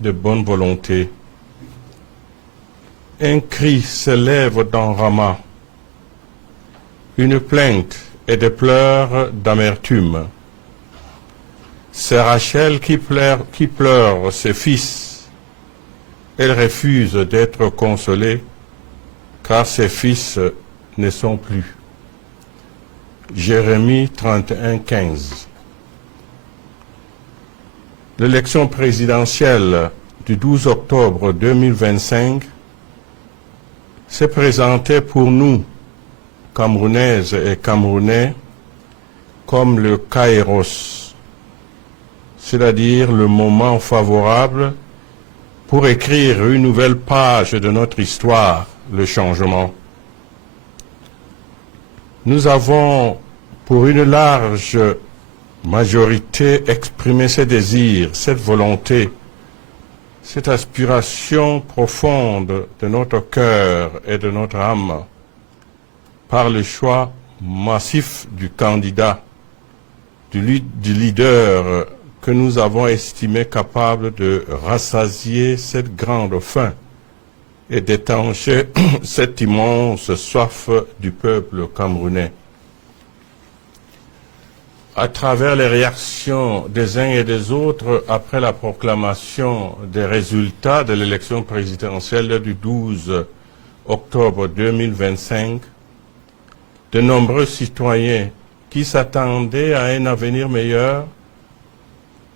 de bonne volonté. Un cri s'élève dans Rama, une plainte et des pleurs d'amertume. C'est Rachel qui pleure ses fils. Elle refuse d'être consolée car ses fils ne sont plus. Jérémie 31, 15. L'élection présidentielle du 12 octobre 2025 s'est présentée pour nous, Camerounaises et Camerounais, comme le kairos, c'est-à-dire le moment favorable pour écrire une nouvelle page de notre histoire, le changement. Nous avons, pour une large majorité, exprimé ce désir, cette volonté, cette aspiration profonde de notre cœur et de notre âme par le choix massif du candidat, du leader que nous avons estimé capable de rassasier cette grande faim et d'étancher cette immense soif du peuple camerounais. À travers les réactions des uns et des autres après la proclamation des résultats de l'élection présidentielle du 12 octobre 2025, de nombreux citoyens qui s'attendaient à un avenir meilleur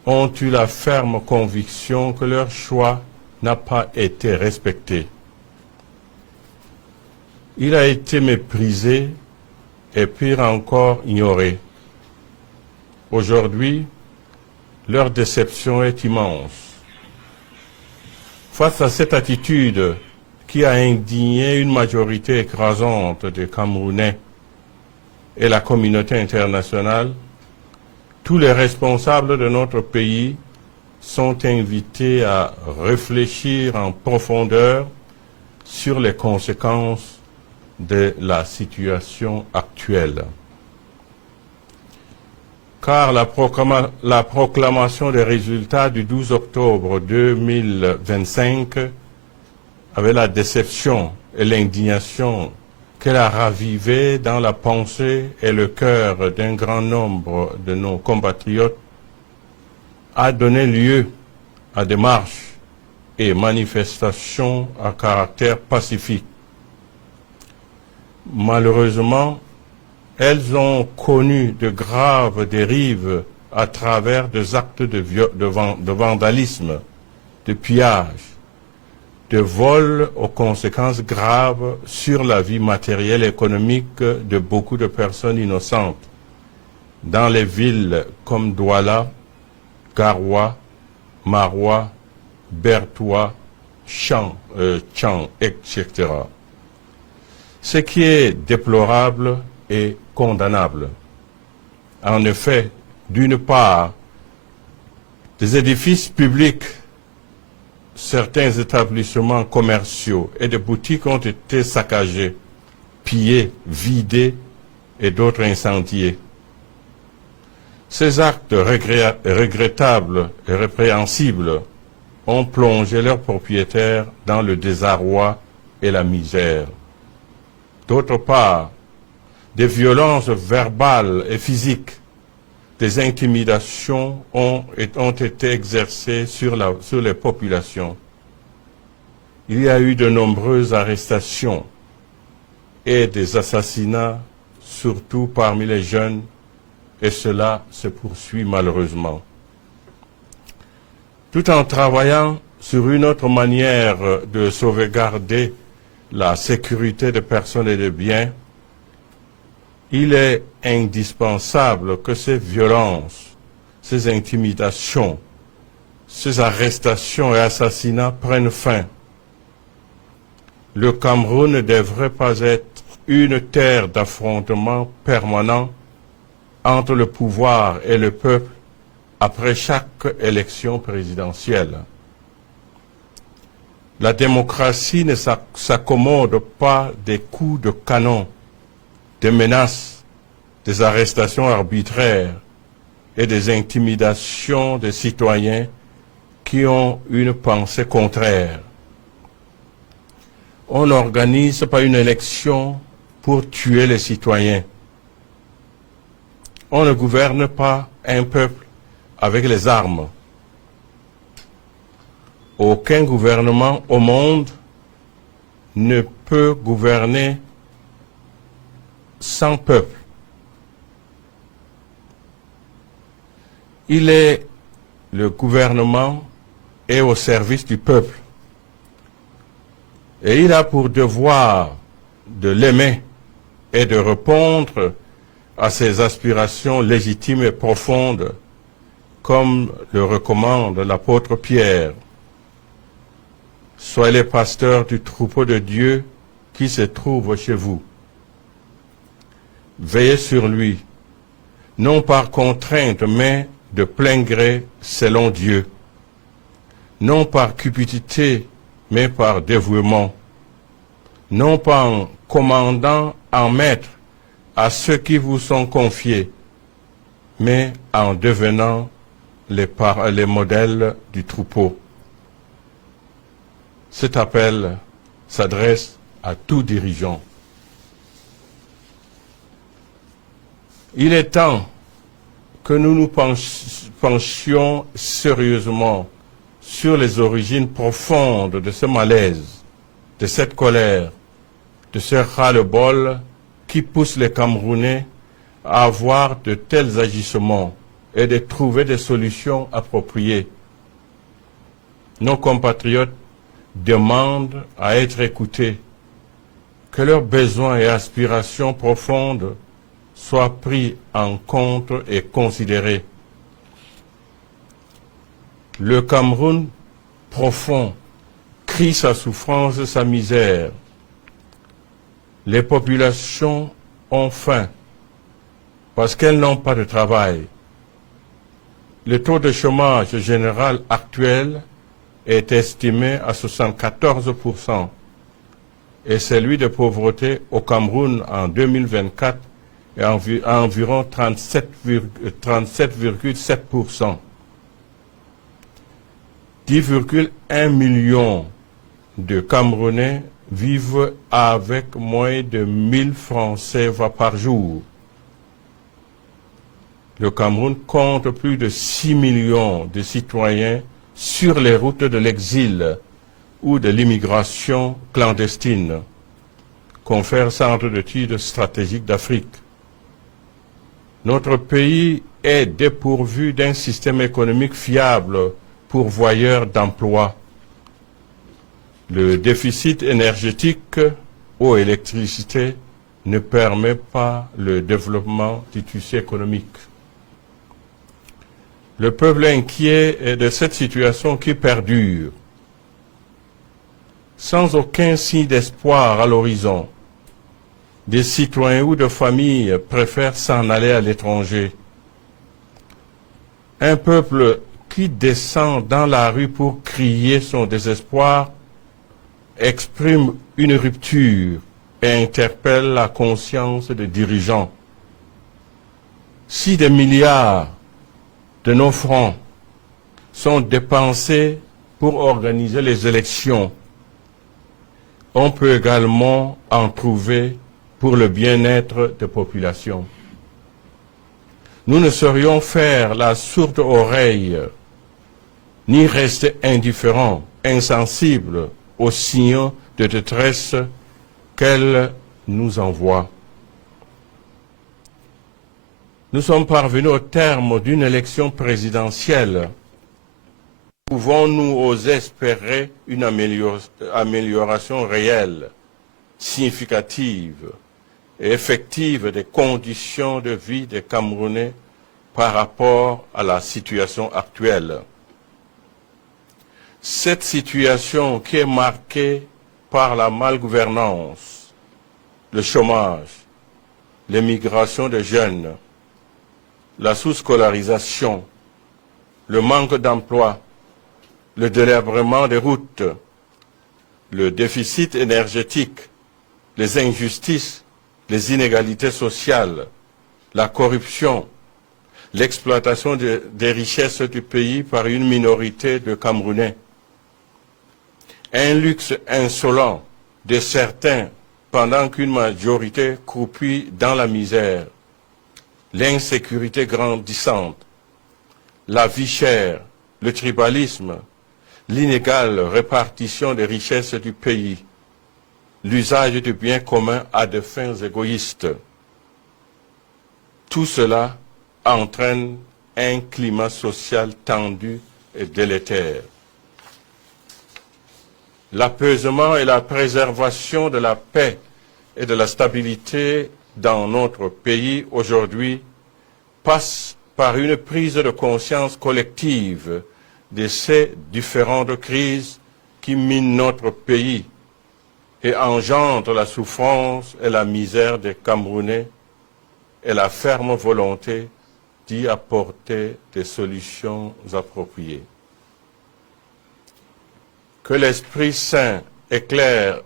ont eu la ferme conviction que leur choix n'a pas été respecté. Il a été méprisé et pire encore ignoré. Aujourd'hui, leur déception est immense. Face à cette attitude qui a indigné une majorité écrasante des Camerounais et la communauté internationale, tous les responsables de notre pays sont invités à réfléchir en profondeur sur les conséquences de la situation actuelle. Car la proclamation des résultats du 12 octobre 2025 avait la déception et l'indignation qu'elle a ravivé dans la pensée et le cœur d'un grand nombre de nos compatriotes, a donné lieu à des marches et manifestations à caractère pacifique. Malheureusement, elles ont connu de graves dérives à travers des actes de vandalisme, de pillage, de vol aux conséquences graves sur la vie matérielle et économique de beaucoup de personnes innocentes dans les villes comme Douala, Garoua, Maroua, Bertoua, Chang, etc. Ce qui est déplorable et condamnable. En effet, d'une part, des édifices publics, certains établissements commerciaux et des boutiques ont été saccagés, pillés, vidés et d'autres incendiés. Ces actes regrettables et répréhensibles ont plongé leurs propriétaires dans le désarroi et la misère. D'autre part, des violences verbales et physiques, des intimidations ont été exercées sur les populations. Il y a eu de nombreuses arrestations et des assassinats, surtout parmi les jeunes, et cela se poursuit malheureusement. Tout en travaillant sur une autre manière de sauvegarder la sécurité des personnes et des biens, il est indispensable que ces violences, ces intimidations, ces arrestations et assassinats prennent fin. Le Cameroun ne devrait pas être une terre d'affrontement permanent entre le pouvoir et le peuple après chaque élection présidentielle. La démocratie ne s'accommode pas des coups de canon, des menaces, des arrestations arbitraires et des intimidations des citoyens qui qui ont une pensée contraire. On n'organise pas une élection pour tuer les citoyens. On ne gouverne pas un peuple avec les armes. Aucun gouvernement au monde ne peut gouverner sans peuple. Le gouvernement est au service du peuple. Et il a pour devoir de l'aimer et de répondre à ses aspirations légitimes et profondes, comme le recommande l'apôtre Pierre. Soyez les pasteurs du troupeau de Dieu qui se trouve chez vous. Veillez sur lui, non par contrainte, mais de plein gré selon Dieu, non par cupidité, mais par dévouement, non pas en commandant en maître à ceux qui vous sont confiés, mais en devenant les modèles du troupeau. Cet appel s'adresse à tout dirigeant. Il est temps que nous nous penchions sérieusement sur les origines profondes de ce malaise, de cette colère, de ce ras-le-bol qui pousse les Camerounais à avoir de tels agissements et de trouver des solutions appropriées. Nos compatriotes demandent à être écoutés, que leurs besoins et aspirations profondes soient pris en compte et considérés. Le Cameroun profond crie sa souffrance, sa misère. Les populations ont faim parce qu'elles n'ont pas de travail. Le taux de chômage général actuel est estimé à 74% et celui de pauvreté au Cameroun en 2024 est à environ 37,7%. 10,1 millions de Camerounais vivent avec moins de 1000 francs CFA par jour. Le Cameroun compte plus de 6 millions de citoyens sur les routes de l'exil ou de l'immigration clandestine, confère Centre d'études stratégiques d'Afrique. Notre pays est dépourvu d'un système économique fiable pourvoyeur d'emplois. Le déficit énergétique ou électricité ne permet pas le développement du tissu économique. Le peuple inquiet est de cette situation qui perdure, sans aucun signe d'espoir à l'horizon. Des citoyens ou de familles préfèrent s'en aller à l'étranger. Un peuple qui descend dans la rue pour crier son désespoir exprime une rupture et interpelle la conscience des dirigeants. Si des milliards de nos francs sont dépensés pour organiser les élections, on peut également en trouver pour le bien-être des populations. Nous ne saurions faire la sourde oreille, ni rester indifférents, insensibles aux signaux de détresse qu'elle nous envoie. Nous sommes parvenus au terme d'une élection présidentielle. Pouvons-nous oser espérer une amélioration réelle, significative et effective des conditions de vie des Camerounais par rapport à la situation actuelle? Cette situation qui est marquée par la malgouvernance, le chômage, l'émigration des jeunes, la sous-scolarisation, le manque d'emploi, le délabrement des routes, le déficit énergétique, les injustices, les inégalités sociales, la corruption, l'exploitation des richesses du pays par une minorité de Camerounais, un luxe insolent de certains pendant qu'une majorité croupit dans la misère, l'insécurité grandissante, la vie chère, le tribalisme, l'inégale répartition des richesses du pays, l'usage du bien commun à des fins égoïstes. Tout cela entraîne un climat social tendu et délétère. L'apaisement et la préservation de la paix et de la stabilité dans notre pays aujourd'hui passent par une prise de conscience collective de ces différentes crises qui minent notre pays et engendrent la souffrance et la misère des Camerounais et la ferme volonté d'y apporter des solutions appropriées. Que l'Esprit Saint éclaire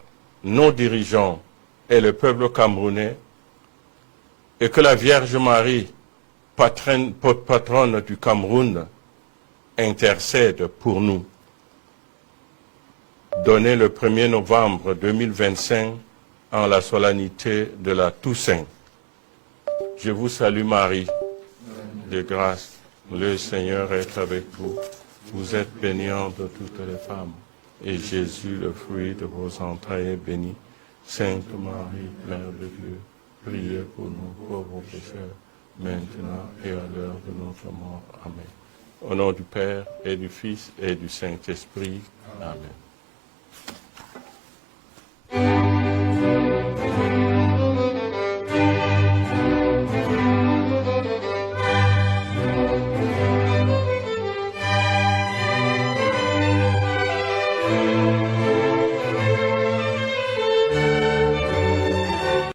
nos dirigeants et le peuple camerounais, et que la Vierge Marie, patronne du Cameroun, intercède pour nous. Donné le 1er novembre 2025 en la solennité de la Toussaint. Je vous salue Marie, de grâce, le Seigneur est avec vous. Vous êtes bénie entre toutes les femmes, et Jésus, le fruit de vos entrailles, est béni. Sainte Marie, Mère de Dieu, priez pour nous pauvres pécheurs, maintenant et à l'heure de notre mort. Amen. Au nom du Père, et du Fils, et du Saint-Esprit. Amen.